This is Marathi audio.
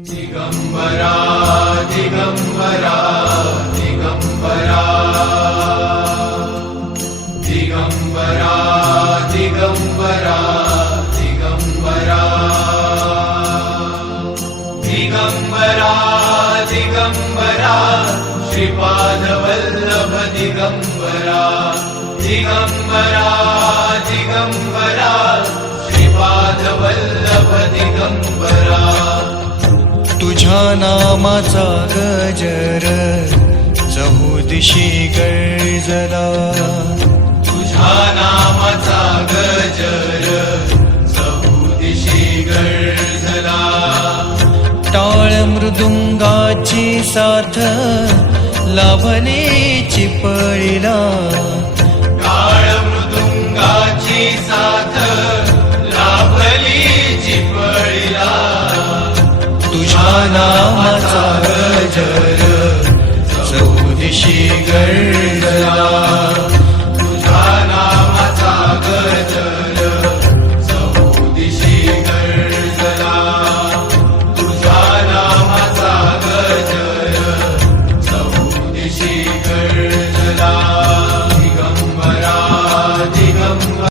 गम्बरा जिगम्बरा दिगम्बरा। दिगम्बरा जिगम्बरा जिगम्बरा दिगम्बरा जिगम्बरा शिवादवल्लभदिगम्बरा दिगम्बरा। जिगम्बरा श्रिपादवल्लभदिगम्बरा तुझ्या नामाचा गजर चहुदिशी गर्जला तुझ्या नामाचा गजर टाळ मृदुंगाची साथ लाभलेची पळिला. नामाचा गजर चौदिशी गडला तुझा नामाचा गजर चौदिशी गडला तुझा नामाचा गजर चौदिशी गडला